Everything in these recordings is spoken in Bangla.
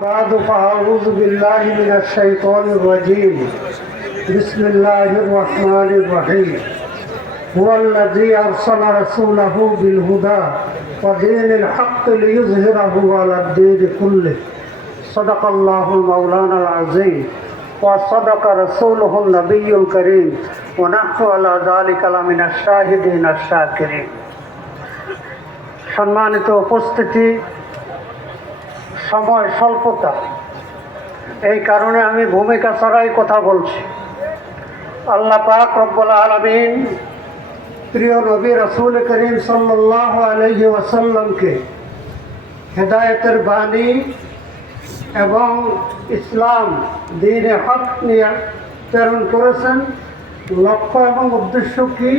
بعد فأعوذ بالله من الشيطان الرجيم بسم الله الرحمن الرحيم هو الذي أرسل رسوله بالهدى ودين الحق ليظهره على الدين كله صدق الله المولانا العظيم وصدق رسوله النبي الكريم ونحن على ذلك لمن الشاهدين الشاكرين সম্মানিত উপস্থিতি সময় স্বল্পতা। এই কারণে আমি ভূমিকা ছাড়াই কথা বলছি। আল্লাহ পাক রব্বুল আলমিন প্রিয় নবী রসুল করিম সাল্লাহ আলহি ওয়াসাল্লামকে হেদায়তের বাণী এবং ইসলাম, দিনে হক নিয়ে প্রেরণ করেছেন। লক্ষ্য এবং উদ্দেশ্য কি?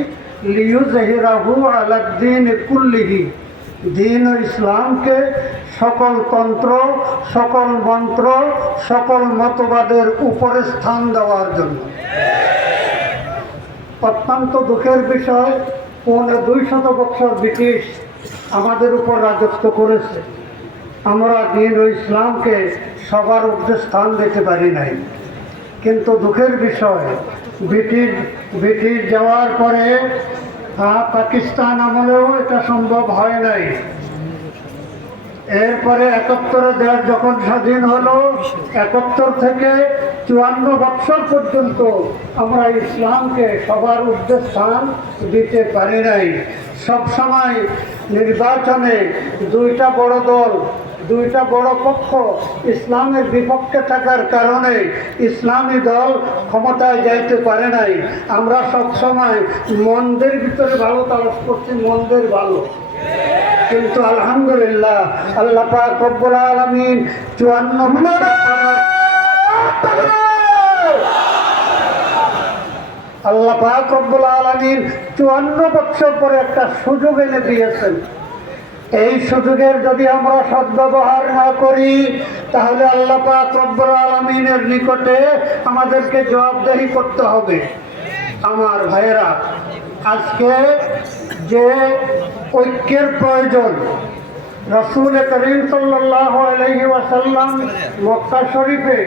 লিউ জাহিরাহু আলাদ্দিন কুল্লিহি। দিন ও ইসলামকে সকল তন্ত্র, সকল মন্ত্র, সকল মতবাদের উপরে স্থান দেওয়ার জন্য। অত্যন্ত দুঃখের বিষয়, পৌনে দুই শত বছর ব্রিটিশ আমাদের উপর রাজত্ব করেছে। আমরা দিন ও ইসলামকে সবার ঊর্ধ্বে স্থান দিতে পারি নাই। কিন্তু দুঃখের বিষয়, ব্রিটিশ ব্রিটিশ যাওয়ার পরে পাকিস্তান আমলেও এটা সম্ভব হয় নাই। এরপরে একাত্তর দেশ যখন স্বাধীন হলো, একাত্তর থেকে চুয়ান্ন বৎসর পর্যন্ত আমরা ইসলামকে সবার উদ্দেশ্য দিতে পারি নাই। সবসময় নির্বাচনে দুইটা বড় দল, দুইটা বড় পক্ষ ইসলামের বিপক্ষে থাকার কারণে ইসলামী দল ক্ষমতায় যাইতে পারে নাই। আমরা সবসময় মন্দের ভিতরে ভালো তালাশ করছি, মন্দের ভালো। কিন্তু আলহামদুলিল্লাহ আল্লাহ পাক রব্বুল আলামিন চুয়ান্ন আল্লাহ পাক রব্বুল আলামিন চুয়ান্ন বছর পরে একটা সুযোগ এনে দিয়েছেন। এই সুযোগের যদি আমরা সদ্ব্যবহার না করি, তাহলে আল্লাহ পাক রব্বুল আলমিনের নিকটে আমাদেরকে জবাবদেহি করতে হবে। আমার ভাইয়েরা, আজকে যে ঐক্যের প্রয়োজন রসুল করিম সাল্লাহ মক্কা শরীফে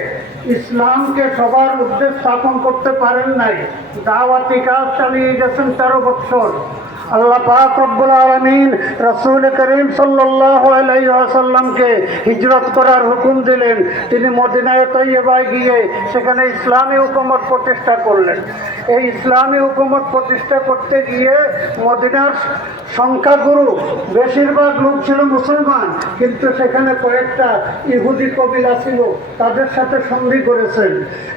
ইসলামকে সবার উদ্দেশ্য স্থাপন করতে পারেন নাই। দাওয়াতি কাজ চালিয়ে গেছেন তেরো বছর আল্লাহ পাক রব্বুল আলমিন রসুল করিম ওয়াসাল্লামকে হিজরত করার হুকুম দিলেন। তিনি মদিনায় তৈবায় গিয়ে সেখানে ইসলামী হুকুমত প্রতিষ্ঠা করলেন। এই ইসলামী হুকুমত প্রতিষ্ঠা করতে গিয়ে মদিনার সংখ্যাগুরু বেশিরভাগ লোক ছিল মুসলমান, কিন্তু সেখানে কয়েকটা ইহুদি কবিলা ছিল, তাদের সাথে সন্ধি করেছেন।